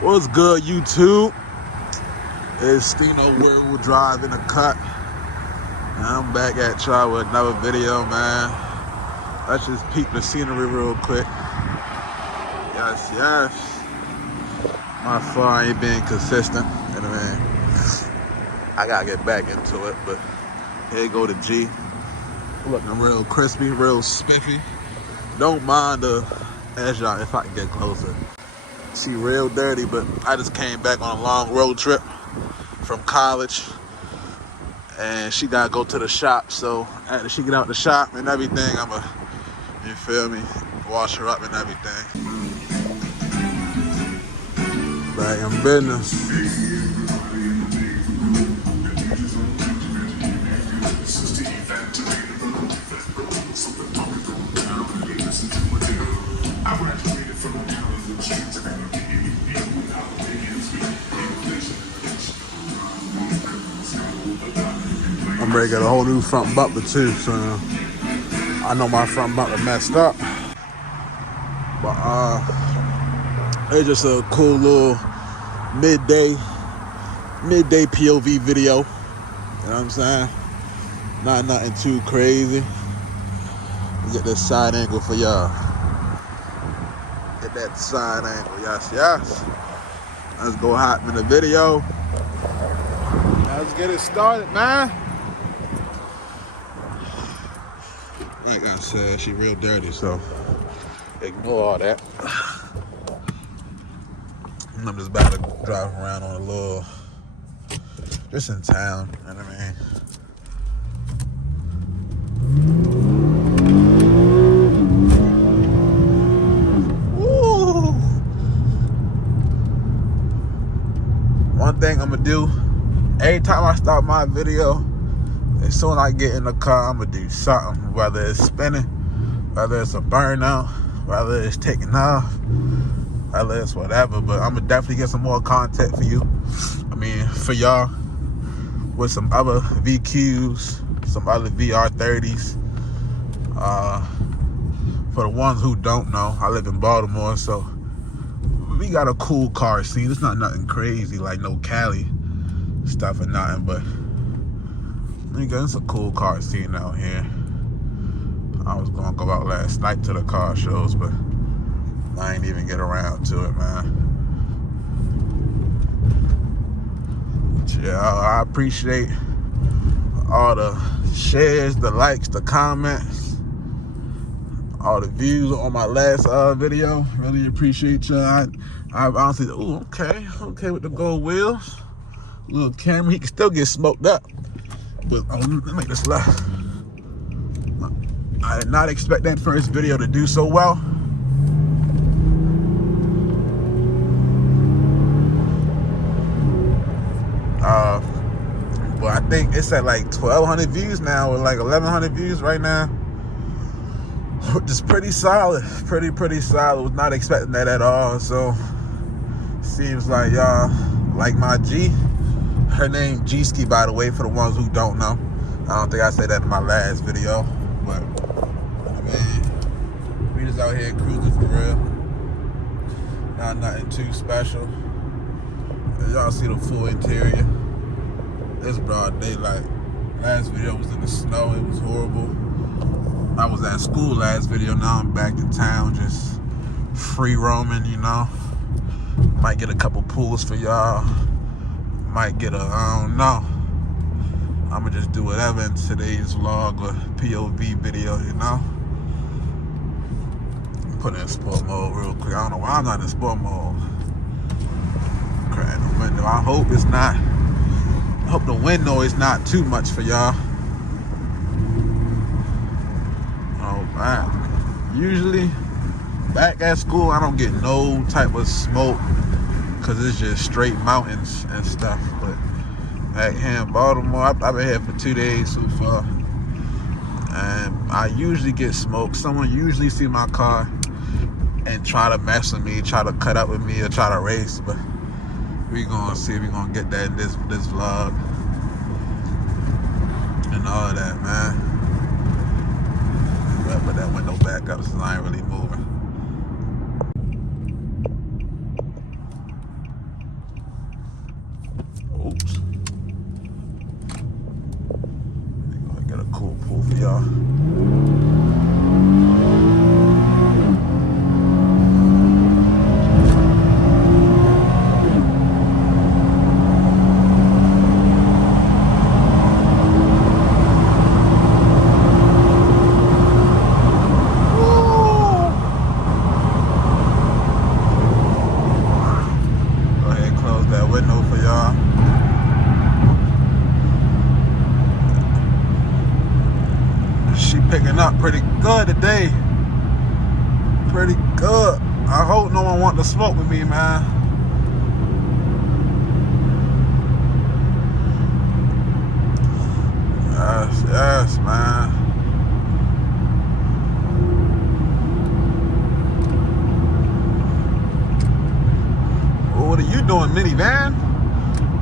What's good, YouTube? It's Stino Rear Wheel Drive in the cut. And I'm back at y'all with another video, man. Let's just peep the scenery real quick. Yes, yes. My phone ain't being consistent. You know what I mean? I gotta get back into it, but here you go to G. Looking real crispy, real spiffy. Don't mind the edge out if I can get closer. She real dirty, but I just came back on a long road trip from college, and she gotta go to the shop. So after she get out the shop and everything, I'ma, you feel me, wash her up and everything. Back in business. I'm ready to get a whole new front bumper too, so I know my front bumper messed up. But it's just a cool little midday POV video. You know what I'm saying? Not nothing too crazy. Get this side angle for y'all. Get that side angle, yes, yes. Let's go hop in the video. Let's get it started, man. Like I said, she real dirty, so ignore all that. I'm just about to drive around on a little, just in town, you know what I mean? Woo! One thing I'm gonna do, every time I start my video, as soon as I get in the car, I'm gonna do something, whether it's spinning, whether it's a burnout, whether it's taking off, whether it's whatever. But I'm gonna definitely get some more content for you. I mean, for y'all, with some other VQs, some other VR30s. For the ones who don't know, I live in Baltimore, so we got a cool car scene. It's not nothing crazy, like no Cali stuff or nothing, but nigga, it's a cool car scene out here. I was gonna go out last night to the car shows, but I ain't even get around to it, man. But yeah, I appreciate all the shares, the likes, the comments, all the views on my last video. Really appreciate y'all. I honestly, ooh, okay with the gold wheels. Little camera, he can still get smoked up. But let me make this left. I did not expect that first video to do so well. But I think it's at like 1,200 views now, or like 1,100 views right now, which is pretty solid. Pretty solid. Was not expecting that at all. So seems like y'all like my G. Her name G-Ski, by the way, for the ones who don't know. I don't think I said that in my last video, but I mean, we just out here cruising for real. Not nothing too special. Y'all see the full interior. It's broad daylight. Last video was in the snow. It was horrible. I was at school last video. Now I'm back in town, just free roaming, you know. Might get a couple pulls for y'all. Might get I don't know. I'ma just do whatever in today's vlog or POV video, you know. Put in sport mode real quick. I don't know why I'm not in sport mode. Crack the window. I hope it's not. I hope the wind noise not too much for y'all. Oh man. Usually back at school I don't get no type of smoke, cause it's just straight mountains and stuff. But back here in Baltimore, I've been here for 2 days so far, and I usually get smoked. Someone usually see my car and try to mess with me, try to cut up with me, or try to race. But we gonna see if we gonna get that in this vlog and all of that, man. Put that window back up since I ain't really moving. pull for y'all. Picking up pretty good today. Pretty good. I hope no one want to smoke with me, man. Yes, man. What are you doing, minivan?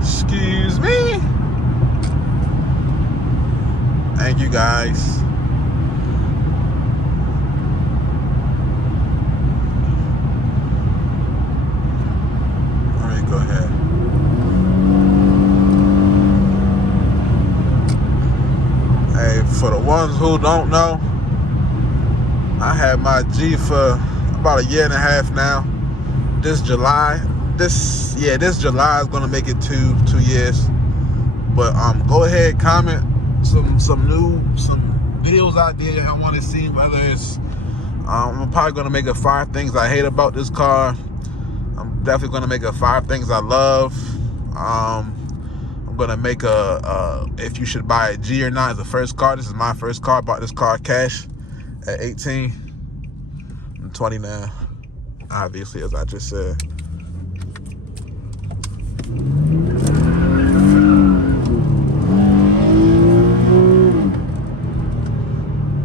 Excuse me. Thank you, guys. Go ahead. Hey, for the ones who don't know, I had my G for about 1.5 years now. This July is gonna make it two years. But go ahead, comment some videos out there I want to see. Whether it's I'm probably gonna make it 5 things I hate about this car. I'm definitely gonna make a 5 things I love. I'm gonna make a if you should buy a G or not as a first car. This is my first car. I bought this car cash at 18. I'm 20 now, obviously, as I just said.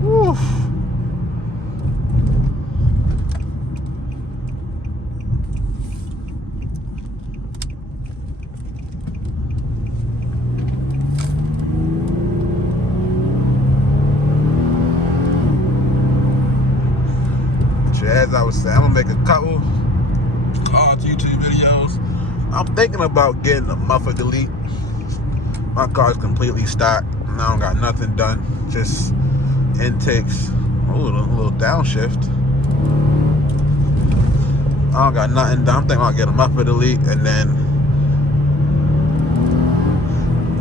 Woo. As I was saying, I'm gonna make a couple YouTube videos. I'm thinking about getting a muffler delete. My car's completely stocked. I don't got nothing done. Just intakes. Oh, a little downshift. I don't got nothing done. I'm thinking about getting a muffler delete, and then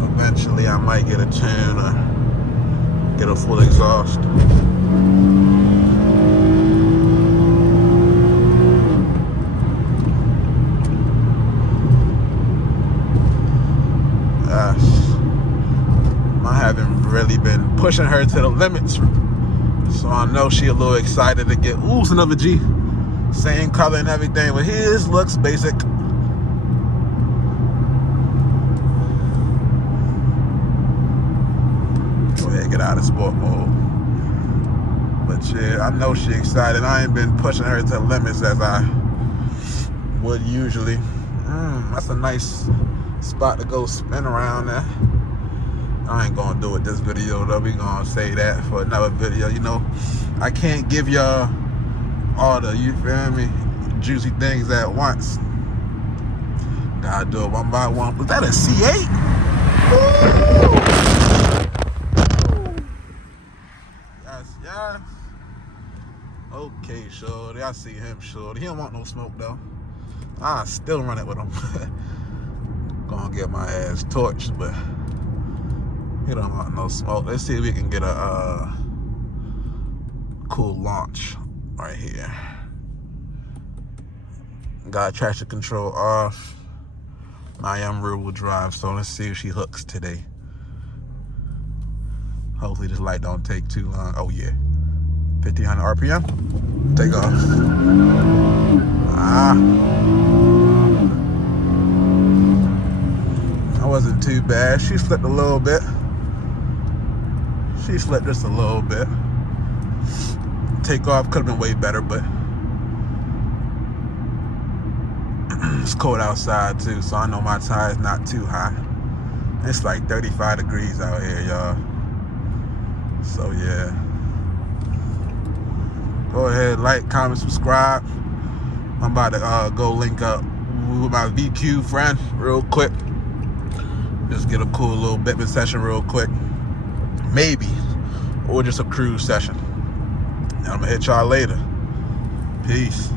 eventually I might get a tune or get a full exhaust. I haven't really been pushing her to the limits, so I know she a little excited to get another G, same color and everything, but his looks basic. Go ahead, get out of sport mode. But yeah, I know she excited. I ain't been pushing her to the limits as I would usually. That's a nice spot to go spin around there. I ain't gonna do it this video though. We gonna say that for another video. You know, I can't give y'all all the, you feel me, juicy things at once. Gotta do it one by one. Was that a C8? Ooh. Yes. Okay, shorty. I see him, shorty. He don't want no smoke though. I still run it with him. Gonna get my ass torched, but he don't want no smoke. Let's see if we can get a cool launch right here. Got traction control off. I am rear wheel drive, so let's see if she hooks today. Hopefully this light don't take too long. Oh yeah, 1500 RPM. Take off. That wasn't too bad. She slipped a little bit. She slipped just a little bit. Takeoff could have been way better, but it's cold outside too, so I know my tire's not too high. It's like 35 degrees out here, y'all. So yeah. Go ahead, like, comment, subscribe. I'm about to go link up with my VQ friend real quick. Just get a cool little Bitman session real quick. Maybe or just a cruise session. And I'm gonna hit y'all later. Peace.